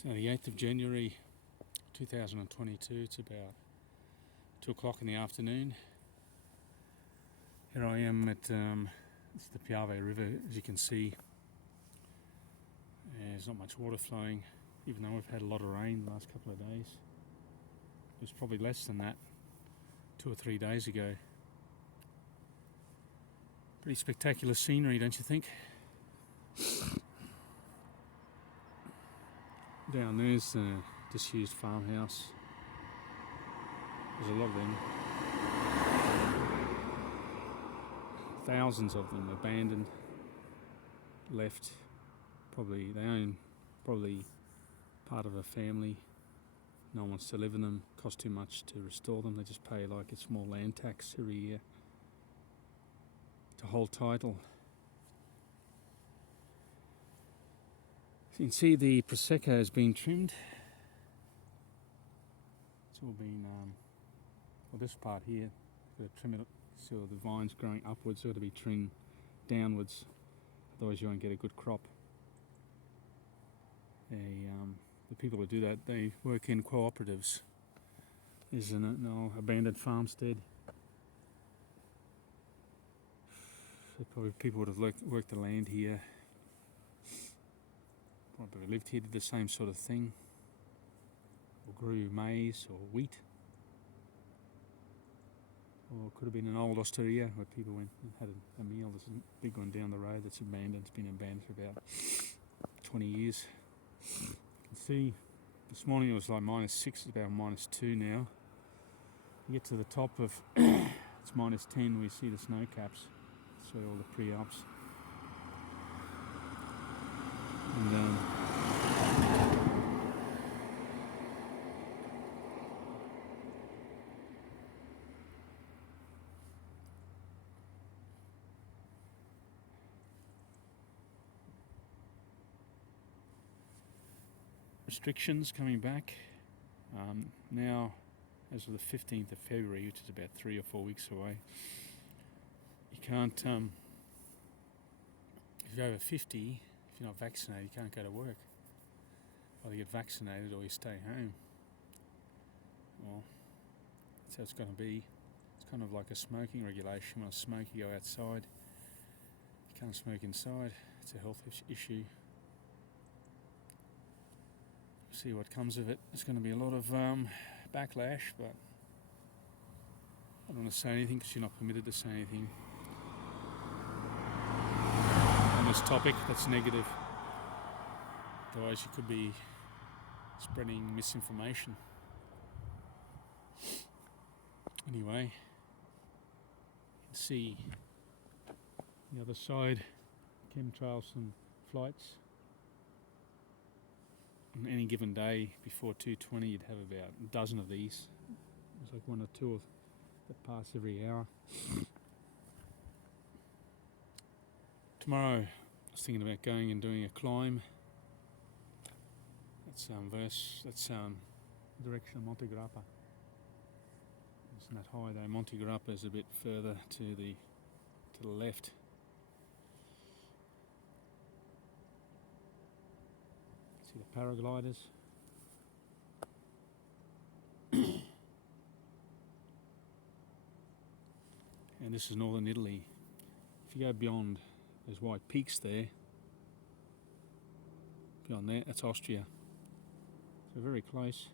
So the 8th of January 2022, it's about 2 o'clock in the afternoon. Here I am at it's the Piave River, as you can see. There's not much water flowing, even though we've had a lot of rain the last couple of days. It was probably less than that 2 or 3 days ago. Pretty spectacular scenery, don't you think? Down there's a disused farmhouse. There's a lot of them. Thousands of them abandoned, left. Probably they own part of a family. No one wants to live in them. Cost too much to restore them. They just pay like a small land tax every year to hold title. So you can see the Prosecco has been trimmed. It's all been, well, this part here, got to trim it so the vines growing upwards got to be trimmed downwards, otherwise you won't get a good crop. The people who do that, they work in cooperatives. There's an old abandoned farmstead. So probably people would have worked the land here. Probably lived here, did the same sort of thing, or grew maize or wheat, or it could have been an old osteria where people went and had a meal. There's a big one down the road that's abandoned. It's been abandoned for about 20 years. You can see this morning it was like -6, it's about -2 now. You get to the top of it's -10, we see the snow caps, so all the pre-Alps. And restrictions coming back now as of the 15th of February, which is about 3 or 4 weeks away. You can't, if you're over 50, if you're not vaccinated, you can't go to work. Either you get vaccinated or you stay home. Well, that's how it's going to be. It's kind of like a smoking regulation. When I smoke, you go outside. You can't smoke inside. It's a health issue. See what comes of it. There's going to be a lot of backlash, but I don't want to say anything because you're not permitted to say anything on this topic that's negative. Otherwise you could be spreading misinformation. Anyway, you can see the other side, chemtrails and flights. On any given day before 2:20 you'd have about a dozen of these. There's like 1 or 2 that pass every hour. Tomorrow I was thinking about going and doing a climb. That's direction of Monte Grappa. It's not high though. Monte Grappa is a bit further to the left. See the paragliders. And this is northern Italy. If you go beyond, there's white peaks there. Beyond there, that's Austria. So very close.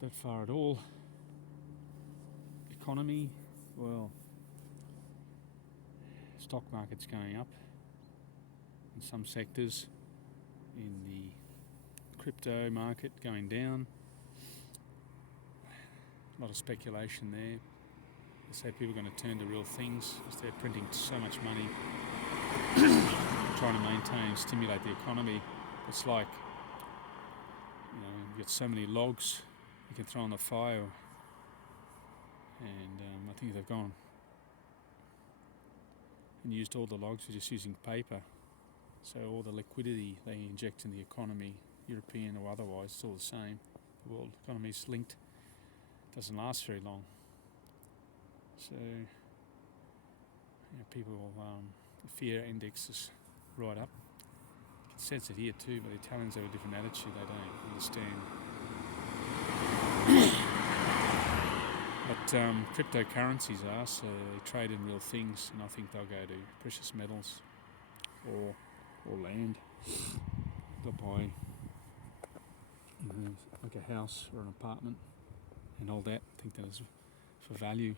Not that far at all. Economy, well, stock market's going up in some sectors, in the crypto market going down. A lot of speculation there. They say people are going to turn to real things because they're printing so much money trying to maintain, stimulate the economy. It's like, you've got so many logs you can throw on the fire, and I think they've gone and used all the logs for just using paper. So all the liquidity they inject in the economy, European or otherwise, it's all the same. The world economy is linked. It doesn't last very long. So people, the fear index is right up. It says it here too, but the Italians have a different attitude. They don't understand. But cryptocurrencies are, so they trade in real things, and I think they'll go to precious metals or land. They'll buy like a house or an apartment and all that. I think that is for value.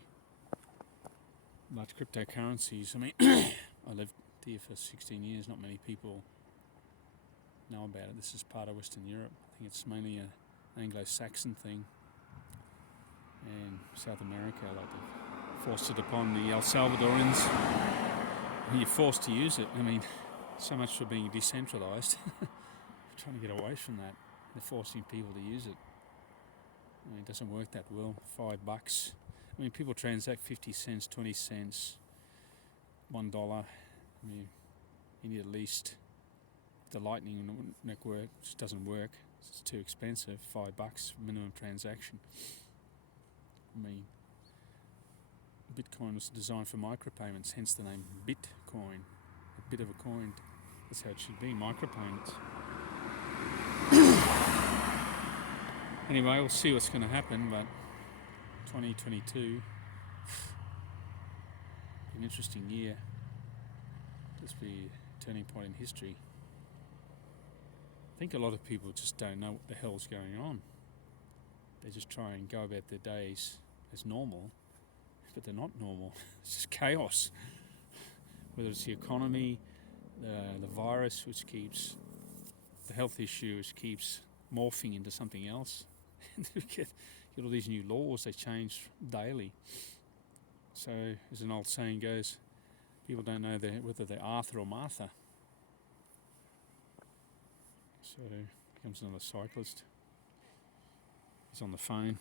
But cryptocurrencies, I mean, I lived here for 16 years, not many people know about it. This is part of Western Europe. I think it's mainly an Anglo-Saxon thing. And South America, like they've forced it upon the El Salvadorans. And you're forced to use it. I mean, so much for being decentralised. Trying to get away from that. They're forcing people to use it. I mean, it doesn't work that well. $5. I mean, people transact 50 cents, 20 cents, $1. I mean, you need at least the Lightning Network, which doesn't work. It's too expensive. $5 minimum transaction. I mean, Bitcoin was designed for micropayments, hence the name Bitcoin. A bit of a coin. That's how it should be, micropayments. Anyway, we'll see what's going to happen, but 2022, an interesting year. This will be a turning point in history. I think a lot of people just don't know what the hell's going on. They just try and go about their days as normal, but they're not normal. It's just chaos. Whether it's the economy, the virus, which keeps, the health issue, which keeps morphing into something else. You get all these new laws, they change daily. So, as an old saying goes, people don't know whether they're Arthur or Martha. So, here comes another cyclist. He's on the phone.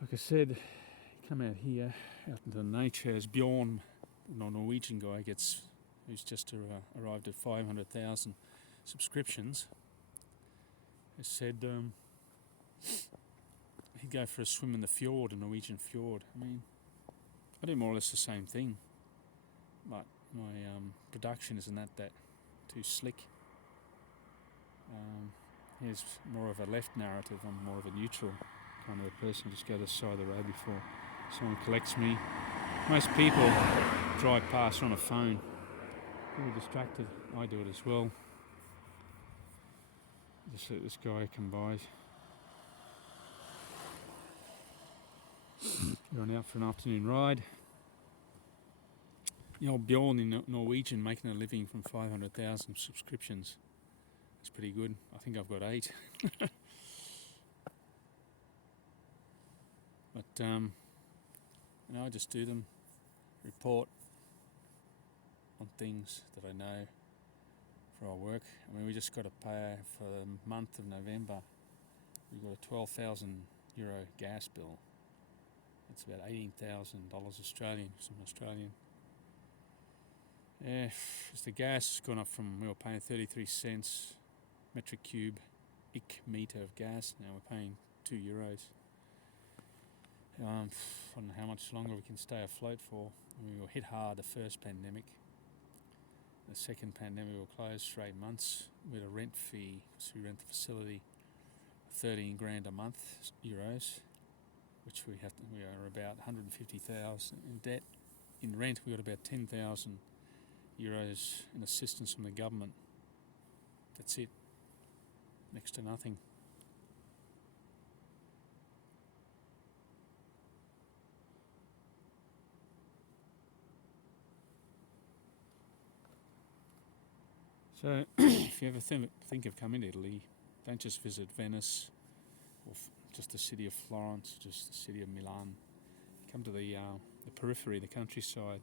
Like I said, come out here, out into nature, as Bjorn, the Norwegian guy, who's just arrived at 500,000 subscriptions, has said he'd go for a swim in the fjord, a Norwegian fjord. I mean, I do more or less the same thing, but my production isn't that too slick. Here's more of a left narrative. I'm more of a neutral kind of a person. Just go to the side of the road before someone collects me. Most people drive past on a phone. People are distracted. I do it as well. Just let this guy come by. Going out for an afternoon ride. The old Bjorn in Norwegian making a living from 500,000 subscriptions. It's pretty good. I think I've got 8. But I just do them, report on things that I know for our work. I mean, we just got to pay for the month of November. We got a €12,000 gas bill. It's about $18,000 Australian, some Australian. Yeah, as the gas has gone up from, we were paying 33 cents metric cube, meter of gas. Now we're paying €2. I don't know how much longer we can stay afloat for. We were hit hard the first pandemic. The second pandemic we were closed for 8 months. We had a rent fee, so we rent the facility, 13 grand a month, euros, which we are about 150,000 in debt. In rent, we got about 10,000 euros in assistance from the government. That's it. Next to nothing. So, if you ever think of coming to Italy, don't just visit Venice or just the city of Florence, just the city of Milan. Come to the periphery, the countryside.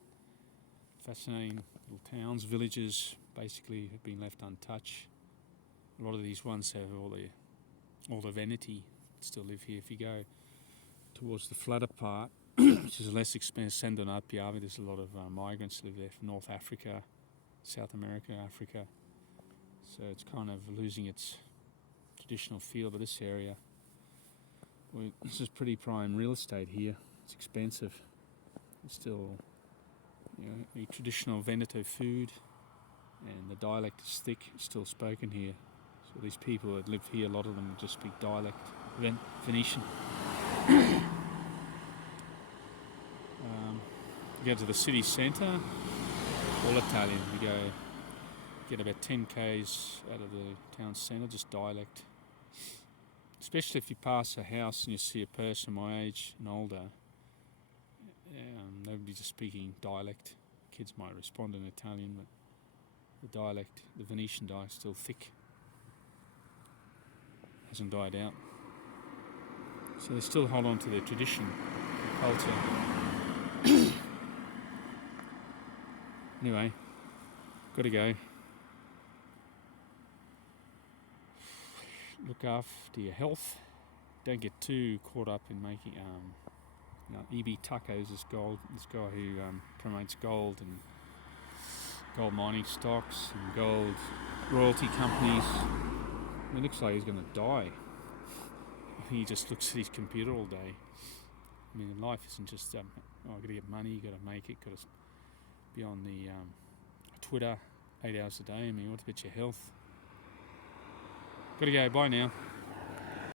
Fascinating little towns, villages, basically have been left untouched. A lot of these ones have all the Veneti still live here. If you go towards the flatter part, which is less expensive, Sandonat Piave, there's a lot of migrants live there from North Africa, South America, Africa. So it's kind of losing its traditional feel. But this area, well, this is pretty prime real estate here. It's expensive. It's still, a traditional Veneto food, and the dialect is thick. It's still spoken here. So these people that live here, a lot of them just speak dialect, Venetian. You go to the city centre, all Italian. You get about 10 k's out of the town centre, just dialect. Especially if you pass a house and you see a person my age and older, they'll be just speaking dialect. Kids might respond in Italian, but the dialect, the Venetian dialect, is still thick. Hasn't died out. So they still hold on to their tradition, their culture. Anyway, got to go. Look after your health. Don't get too caught up in making EB Tacos, this guy who promotes gold and gold mining stocks and gold royalty companies. It looks like he's going to die. I think he just looks at his computer all day. I mean, life isn't just I've got to get money, you got to make it, got to be on the Twitter 8 hours a day. I mean, what about your health? Got to go. Bye now.